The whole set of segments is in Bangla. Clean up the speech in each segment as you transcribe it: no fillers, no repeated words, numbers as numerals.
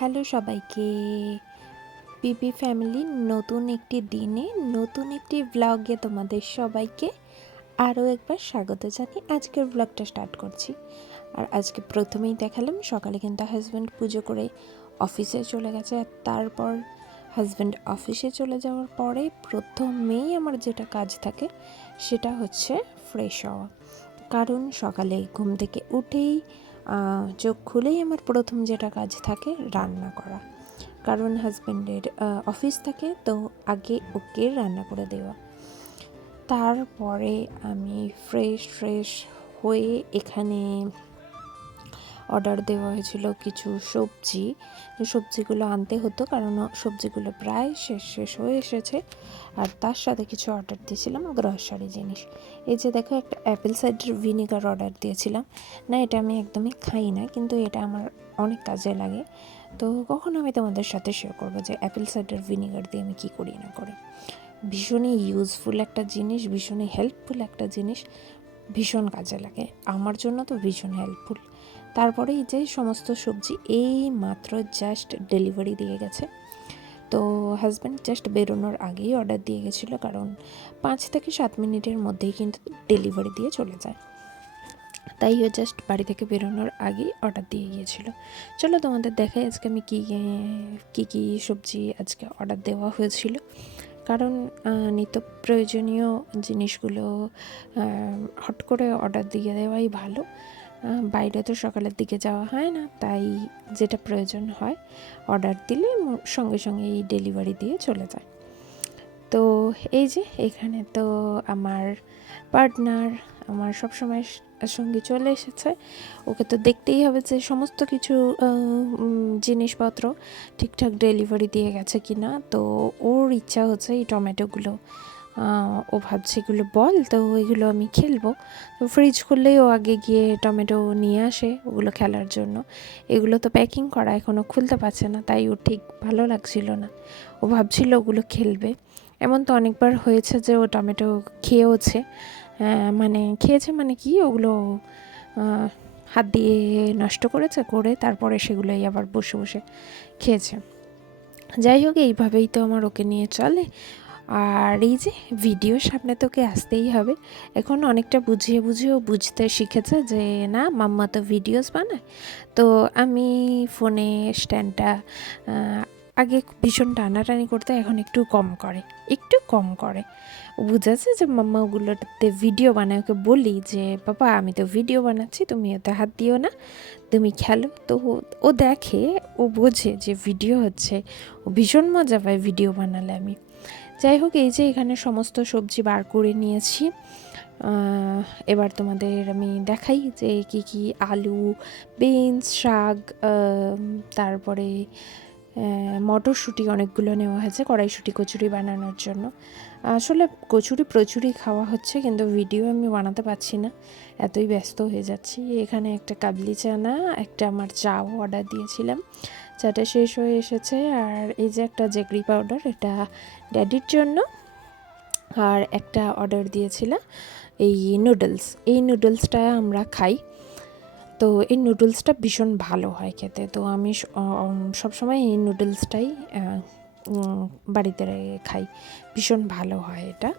হ্যালো সবাইকে, পিপি ফ্যামিলির নতুন একটি দিনে নতুন একটি ব্লগে তোমাদের সবাইকে আরও একবার স্বাগত জানিয়ে আজকের ব্লগটা স্টার্ট করছি। আর আজকে প্রথমেই দেখালাম সকালে কিন্তু হাজব্যান্ড পুজো করে অফিসে চলে গেছে। আর তারপর হাজব্যান্ড অফিসে চলে যাওয়ার পরে প্রথমেই আমার যেটা কাজ থাকে সেটা হচ্ছে ফ্রেশ হওয়া। কারণ সকালে ঘুম থেকে উঠেই চোখ খুলেই আমার প্রথম যেটা কাজ থাকে রান্না করা। কারণ হাজব্যান্ডের অফিস থাকে, তো আগে ওকে রান্না করে দেওয়া। তারপরে আমি ফ্রেশ হয়ে এখানে অর্ডার দেওয়া হয়েছিল কিছু সবজি। সবজিগুলো আনতে হতো কারণ সবজিগুলো প্রায় শেষ হয়ে এসেছে। আর তার সাথে কিছু অর্ডার দিয়েছিলাম গ্রসারি জিনিস। এই যে দেখো, একটা অ্যাপেল সাইডার ভিনিগার অর্ডার দিয়েছিলাম। না, এটা আমি একদমই খাই না, কিন্তু এটা আমার অনেক কাজে লাগে। তো কখনো আমি তোমাদের সাথে শেয়ার করবো যে অ্যাপেল সাইডার ভিনিগার দিয়ে আমি কী করি না করি। ভীষণই ইউজফুল একটা জিনিস, ভীষণই হেল্পফুল একটা জিনিস, ভীষণ কাজে লাগে আমার জন্য, তো ভীষণ হেল্পফুল। তারপরে এই যে সমস্ত সবজি এই মাত্র জাস্ট ডেলিভারি দিয়ে গেছে। তো হাজব্যান্ড জাস্ট বেরোনোর আগেই অর্ডার দিয়ে গেছিলো, কারণ 5 থেকে 7 মিনিটের মধ্যেই কিন্তু ডেলিভারি দিয়ে চলে যায়। তাই ও জাস্ট বাড়ি থেকে বেরোনোর আগেই অর্ডার দিয়ে গিয়েছিলো। চলো তোমাদের দেখাই আজকে আমি কী সবজি আজকে অর্ডার দেওয়া হয়েছিল। কারণ নিত্য প্রয়োজনীয় জিনিসগুলো হট করে অর্ডার দিয়ে দেওয়াই ভালো। বাইরে তো সকালের দিকে যাওয়া হয় না, তাই যেটা প্রয়োজন হয় অর্ডার দিলে সঙ্গে সঙ্গে এই ডেলিভারি দিয়ে চলে যায়। তো এই যে এখানে তো আমার পার্টনার আমার সবসময় সঙ্গে চলে এসেছে। ওকে তো দেখতেই হবে যে সমস্ত কিছু জিনিসপত্র ঠিকঠাক ডেলিভারি দিয়ে গেছে কি না। তো ওর ইচ্ছা হচ্ছে এই টমেটোগুলো, ও ভাবছে এগুলো বল, তো এগুলো আমি খেলবো। তো ফ্রিজ খুললেই ও আগে গিয়ে টমেটো নিয়ে আসে ওগুলো খেলার জন্য। এগুলো তো প্যাকিং করা, এখনও খুলতে পারছে না, তাই ও ঠিক ভালো লাগছিল না। ও ভাবছিল ওগুলো খেলবে। এমন তো অনেকবার হয়েছে যে ও টমেটো খেয়েছে, মানে কি ওগুলো হাত দিয়ে নষ্ট করেছে, করে তারপরে সেগুলোই আবার বসে বসে খেয়েছে। যাই হোক, এইভাবেই তো আমার ওকে নিয়ে চলে। আর এই যে ভিডিওর সামনে তোকে আসতেই হবে। এখন অনেকটা বুঝিয়ে বুঝতে শিখেছে যে না, মাম্মা তো ভিডিওস বানায়। তো আমি ফোনে স্ট্যান্ডটা আগে ভীষণ টানাটানি করতে, এখন একটু কম করে। ও বুঝেছে যে মাম্মা ওগুলোতে ভিডিও বানায়। ওকে বলি যে বাবা, আমি তো ভিডিও বানাচ্ছি, তুমি এতে হাত দিও না, তুমি খেলো। তো ও দেখে, ও বোঝে যে ভিডিও হচ্ছে, ও ভীষণ মজা পায় ভিডিও বানালে আমি। যাই হোক, এই যে এখানে সমস্ত সবজি বার করে নিয়েছি। এবার তোমাদের আমি দেখাই যে কি আলু, বিনস, শাক, তারপরে মটরশুঁটি অনেকগুলো নেওয়া হয়েছে কড়াইশুঁটি কচুরি বানানোর জন্য। আসলে কচুরি প্রচুরই খাওয়া হচ্ছে, কিন্তু ভিডিও আমি বানাতে পারছি না, এতই ব্যস্ত হয়ে যাচ্ছি। এখানে একটা কাবলি চানা, একটা আমার চাও অর্ডার দিয়েছিলাম, চাটা শেষ হয়ে এসেছে। আর এই যে একটা জেগরি পাউডার, এটা ড্যাডির জন্য। আর একটা অর্ডার দিয়েছিলাম এই নুডলসটা আমরা খাই। তো এই নুডলসটা ভীষণ ভালো হয় খেতে, তো আমি সবসময় এই নুডলসটাই বাড়িতে খাই, ভীষণ ভালো হয় এটা।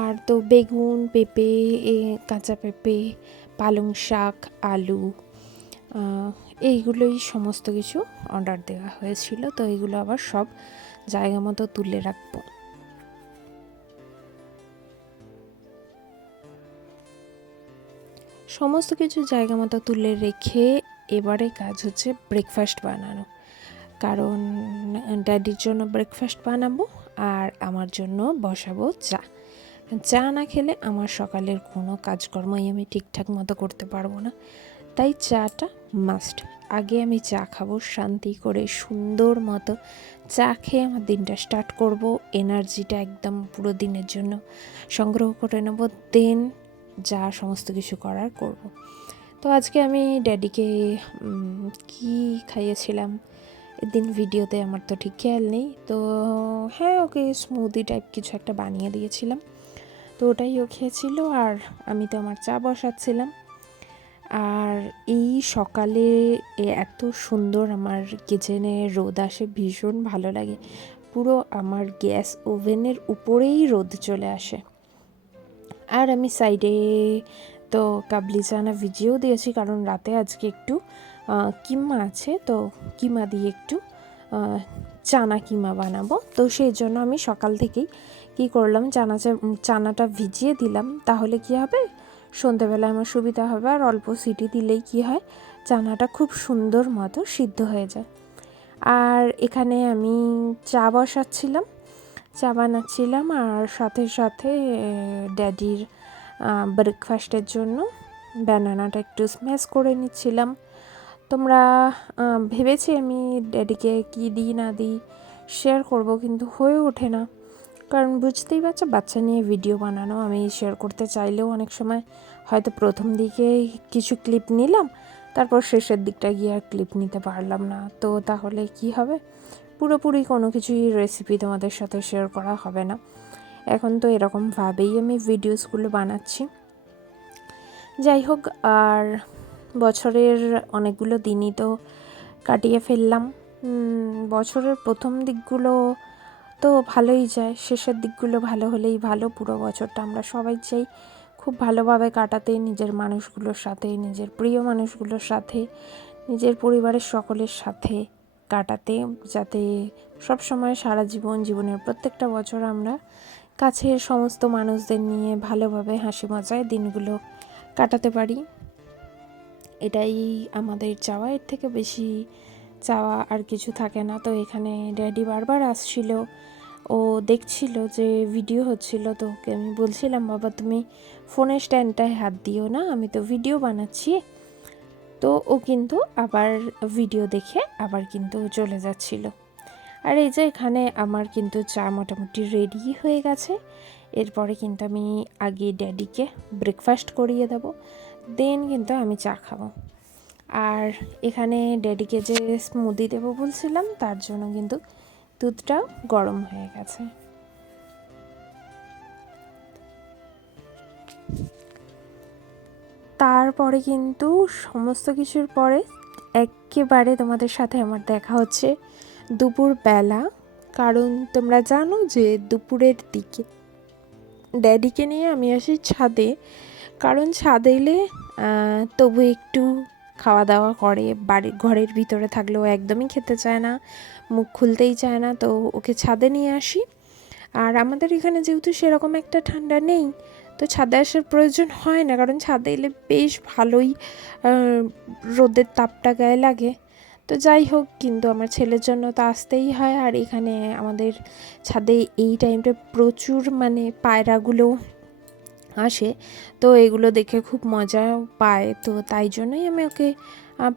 আর তো বেগুন, পেঁপে, কাঁচা পেঁপে, পালং শাক, আলু, এইগুলোই সমস্ত কিছু অর্ডার দেওয়া হয়েছিল। তো এগুলো আবার সব জায়গা মতো তুলে রাখবো। সমস্ত কিছু জায়গা মতো তুলে রেখে এবারে কাজ হচ্ছে ব্রেকফাস্ট বানানো। কারণ ড্যাডির জন্য ব্রেকফাস্ট বানাবো আর আমার জন্য বসাবো চা না খেলে আমার সকালের কোনো কাজকর্মই আমি ঠিকঠাক মতো করতে পারবো না। তাই চাটা মাস্ট। আগে আমি চা খাবো শান্তি করে, সুন্দর মতো চা খেয়ে আমার দিনটা স্টার্ট করব। এনার্জিটা একদম পুরো দিনের জন্য সংগ্রহ করে নেব, দেন যা সমস্ত কিছু করার করব। তো আজকে আমি ড্যাডিকে কি খাইয়েছিলাম এদিন ভিডিওতে আমার তো ঠিক খেয়াল নেই। তো হ্যাঁ, ওকে স্মুদি টাইপ কিছু একটা বানিয়ে দিয়েছিলাম, তো ওটাই ও খেয়েছিল। আর আমি তো আমার চা বসাচ্ছিলাম। আর এই সকালে এত সুন্দর আমার কিচেনে রোদ আসে, ভীষণ ভালো লাগে। পুরো আমার গ্যাস ওভেনের উপরেই রোদ চলে আসে। আর আমি সাইডে তো কাবলি চানা ভিজিয়েও দিয়েছি, কারণ রাতে আজকে একটু কিমা আছে, তো কিমা দিয়ে একটু চানা কিমা বানাবো। তো সেই জন্য আমি সকাল থেকেই কি করলাম, চানাটা ভিজিয়ে দিলাম, তাহলে কি হবে সন্ধেবেলায় আমার সুবিধা হবে। আর অল্প সিটি দিলেই কি হয়, চানাটা খুব সুন্দর মতো সিদ্ধ হয়ে যায়। আর এখানে আমি চা বসাচ্ছিলাম, চা বানাচ্ছিলাম, আর সাথে সাথে ড্যাডির ব্রেকফাস্টের জন্য ব্যানানাটা একটু স্ম্যাশ করে নিচ্ছিলাম। তোমরা ভেবেছি আমি ড্যাডিকে কি দিই না দিই শেয়ার করব, কিন্তু হয়ে ওঠে না, কারণ বুঝতেই পারছো বাচ্চা নিয়ে ভিডিও বানানো, আমি শেয়ার করতে চাইলেও অনেক সময় হয়তো প্রথম দিকে কিছু ক্লিপ নিলাম, তারপর শেষের দিকটা গিয়ে আর ক্লিপ নিতে পারলাম না, তো তাহলে কি হবে, পুরোপুরি কোনো কিছুই রেসিপি তোমাদের সাথে শেয়ার করা হবে না। এখন তো এরকমভাবেই আমি ভিডিওসগুলো বানাচ্ছি। যাই হোক, আর বছরের অনেকগুলো দিনই তো কাটিয়ে ফেললাম। বছরের প্রথম দিকগুলো তো ভালোই যায়, শেষের দিকগুলো ভালো হলেই ভালো। পুরো বছরটা আমরা সবাই চাই খুব ভালোভাবে কাটাতে, নিজের মানুষগুলোর সাথে, নিজের প্রিয় মানুষগুলোর সাথে, নিজের পরিবারের সকলের সাথে কাটাতে, যাতে সব সময় সারা জীবনের প্রত্যেকটা বছর আমরা কাছের সমস্ত মানুষদের নিয়ে ভালোভাবে হাসি মজায় দিনগুলো কাটাতে পারি। এটাই আমাদের চাওয়া, এর থেকে বেশি চাওয়া আর কিছু থাকে না। তো এখানে ড্যাডি বারবার আসছিল, ও দেখছিল যে ভিডিও হচ্ছিল, তো ওকে আমি বলছিলাম, বাবা তুমি ফোনের স্ট্যান্ডটায় হাত দিও না, আমি তো ভিডিও বানাচ্ছি। তো ও কিন্তু আবার ভিডিও দেখে আবার কিন্তু চলে যাচ্ছিল। আর এই যে এখানে আমার কিন্তু চা মোটামুটি রেডি হয়ে গেছে। এরপরে কিন্তু আমি আগে ড্যাডিকে ব্রেকফাস্ট করিয়ে দেব, দেন কিন্তু আমি চা খাবো। আর এখানে ড্যাডিকে যে স্মুদি দেবো বলছিলাম, তার জন্য কিন্তু দুধটাও গরম হয়ে গেছে। তারপরে কিন্তু সমস্ত কিছুর পরে একেবারে তোমাদের সাথে আমার দেখা হচ্ছে দুপুরবেলা, কারণ তোমরা জানো যে দুপুরের দিকে ড্যাডিকে নিয়ে আমি আসি ছাদে, কারণ ছাদে এলে তবু একটু খাওয়া দাওয়া করে। ঘরের ভিতরে থাকলেও একদমই খেতে চায় না, মুখ খুলতেই চায় না, তো ওকে ছাদে নিয়ে আসি। আর আমাদের এখানে যেহেতু সেরকম একটা ঠান্ডা নেই, তো ছাদে আসার প্রয়োজন হয় না, কারণ ছাদে এলে বেশ ভালোই রোদের তাপটা গায়ে লাগে। তো যাই হোক, কিন্তু আমার ছেলের জন্য তো আসতেই হয়। আর এখানে আমাদের ছাদে এই টাইমটা প্রচুর মানে পায়রাগুলো আসে, তো এগুলো দেখে খুব মজা পায়, তো তাই জন্যই আমি ওকে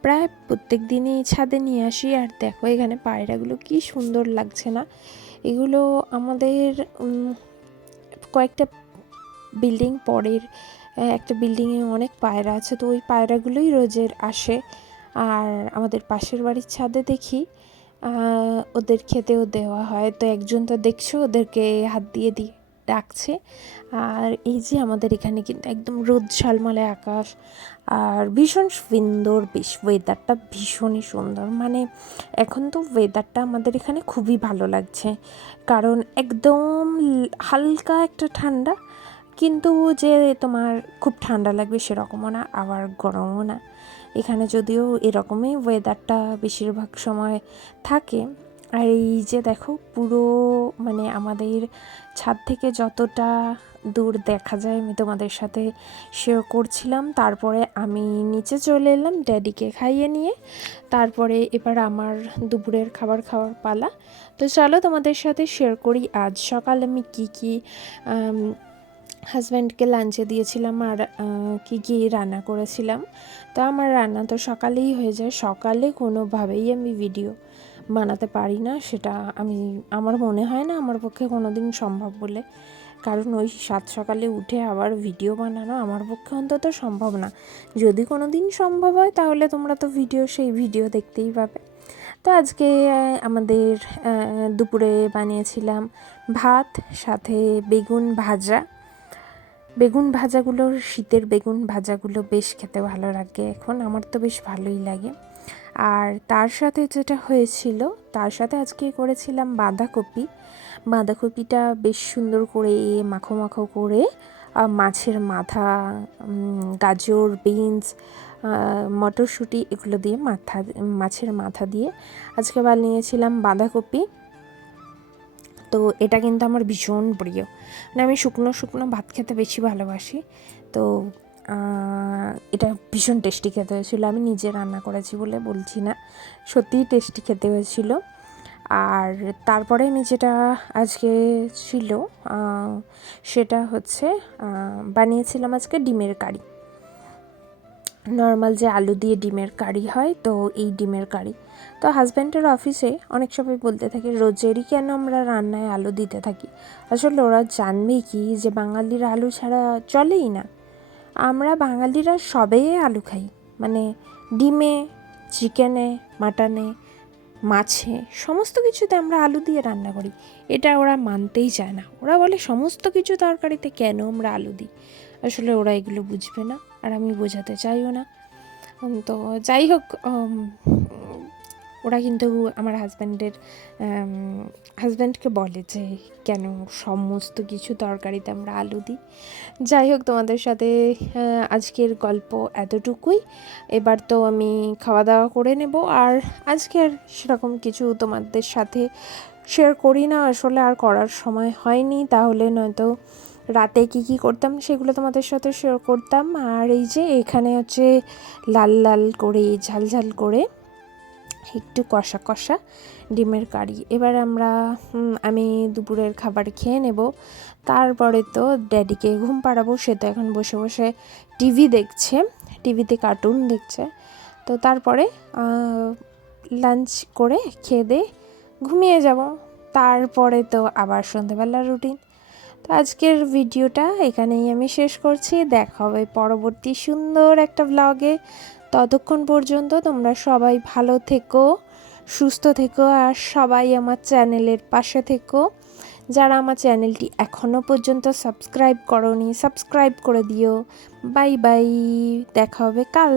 প্রায় প্রত্যেক দিনই ছাদে নিয়ে আসি। আর দেখো এখানে পায়রাগুলো কি সুন্দর লাগছে না, এগুলো আমাদের কয়েকটা বিল্ডিং পরের একটা বিল্ডিংয়ে অনেক পায়রা আছে, তো ওই পায়রাগুলোই রোজের আসে। আর আমাদের পাশের বাড়ির ছাদে দেখি ওদের খেতেও দেওয়া হয়, তো একজন তো দেখছো ওদেরকে হাত দিয়ে ডাকছে। আর এই যে আমাদের এখানে কিন্তু একদম রোদ ঝলমলে আকাশ, আর ভীষণ সুন্দর, বেশ ওয়েদারটা ভীষণই সুন্দর। মানে এখন তো ওয়েদারটা আমাদের এখানে খুবই ভালো লাগছে, কারণ একদম হালকা একটা ঠান্ডা, কিন্তু যে তোমার খুব ঠান্ডা লাগবে সেরকমও না, আবার গরমও না। এখানে যদিও এরকমই ওয়েদারটা বেশিরভাগ সময় থাকে। আর এই যে দেখো পুরো মানে আমাদের ছাদ থেকে যতটা দূর দেখা যায় আমি তোমাদের সাথে শেয়ার করছিলাম। তারপরে আমি নিচে চলে এলাম ড্যাডিকে খাইয়ে নিয়ে, তারপরে এবার আমার দুপুরের খাবার খাওয়ার পালা। তো চলো তোমাদের সাথে শেয়ার করি আজ সকালে আমি কী হাজব্যান্ডকে লাঞ্চে দিয়েছিলাম, আর কী রান্না করেছিলাম। তো আমার রান্না তো সকালেই হয়ে যায়, সকালে কোনোভাবেই আমি ভিডিও বানাতে পারি না, সেটা আমার মনে হয় না আমার পক্ষে কোনো দিন সম্ভব বলে, কারণ ওই সাত সকালে উঠে আবার ভিডিও বানানো আমার পক্ষে অন্তত সম্ভব না। যদি কোনো দিন সম্ভব হয় তাহলে তোমরা তো সেই ভিডিও দেখতেই পাবে। তো আজকে আমাদের দুপুরে বানিয়েছিলাম ভাত, সাথে বেগুন ভাজা, বেগুন ভাজাগুলো, শীতের বেগুন ভাজাগুলো বেশ খেতে ভালো লাগে এখন, আমার তো বেশ ভালোই লাগে। আর তার সাথে যেটা হয়েছিল, তার সাথে আজকে করেছিলাম বাঁধাকপি। বাঁধাকপিটা বেশ সুন্দর করে মাখো মাখো করে মাছের মাথা, গাজর, বিনস, মটরশুঁটি এগুলো দিয়ে মাছের মাথা দিয়ে আজকে বানিয়েছিলাম বাঁধাকপি। তো এটা কিন্তু আমার ভীষণ প্রিয়, মানে আমি শুকনো শুকনো ভাত খেতে বেশি ভালোবাসি। তো এটা ভীষণ টেস্টি খেতে হয়েছিল, আমি নিজে রান্না করেছি বলে বলছি না, সত্যিই টেস্টি খেতে হয়েছিল। আর তারপরে আমি যেটা আজকে ছিল সেটা হচ্ছে বানিয়েছিলাম আজকে ডিমের কারি। নর্মাল যে আলু দিয়ে ডিমের কারি হয়, তো এই ডিমের কারি। তো হাজব্যান্ডের অফিসে অনেক সময় বলতে থাকে রোজেরই কেন আমরা রান্নায় আলু দিতে থাকি। আসলে ওরা জানবেই কি যে বাঙালিরা আলু ছাড়া চলেই না। আমরা বাঙালিরা সবেই আলু খাই, মানে ডিমে, চিকেনে, মাটনে, মাছে, সমস্ত কিছুতে আমরা আলু দিয়ে রান্না করি। এটা ওরা মানতেই চায় না, ওরা বলে সমস্ত কিছু তরকারিতে কেন আমরা আলু দিই। আসলে ওরা এগুলো বুঝবে না, আর আমি বোঝাতে চাইও না। তো যাই হোক, ওরা কিন্তু আমার হাজব্যান্ডকে বলে যে কেন সমস্ত কিছু তরকারিতে আমরা আলু দিই। যাই হোক, তোমাদের সাথে আজকের গল্প এতটুকুই। এবার তো আমি খাওয়া দাওয়া করে নেব, আর আজকে আর সেরকম কিছু তোমাদের সাথে শেয়ার করি না, আসলে আর করার সময় হয়নি, তাহলে নয়তো রাতে কি করতাম সেগুলো তোমাদের সাথে শেয়ার করতাম। আর এই যে এখানে হচ্ছে লাল লাল করে ঝাল ঝাল করে একটু কষা কষা ডিমের কারি। এবার আমি দুপুরের খাবার খেয়ে নেব, তারপরে তো ড্যাডিকে ঘুম পাড়াবো। সে তো এখন বসে বসে টিভি দেখছে, টিভিতে কার্টুন দেখছে। তো তারপরে লাঞ্চ করে খেয়ে দিয়ে ঘুমিয়ে যাব। তারপরে তো আবার সন্ধ্যেবেলার রুটিন। তো আজকের ভিডিওটা এখানেই আমি শেষ করছি, দেখা হবে পরবর্তী সুন্দর একটা ব্লগে। ততক্ষণ পর্যন্ত তোমরা সবাই ভালো থেকো, সুস্থ থেকো, আর সবাই আমার চ্যানেলের পাশে থেকো। যারা আমার চ্যানেলটি এখনও পর্যন্ত সাবস্ক্রাইব করোনি, সাবস্ক্রাইব করে দিও। বাই বাই, দেখা হবে কাল।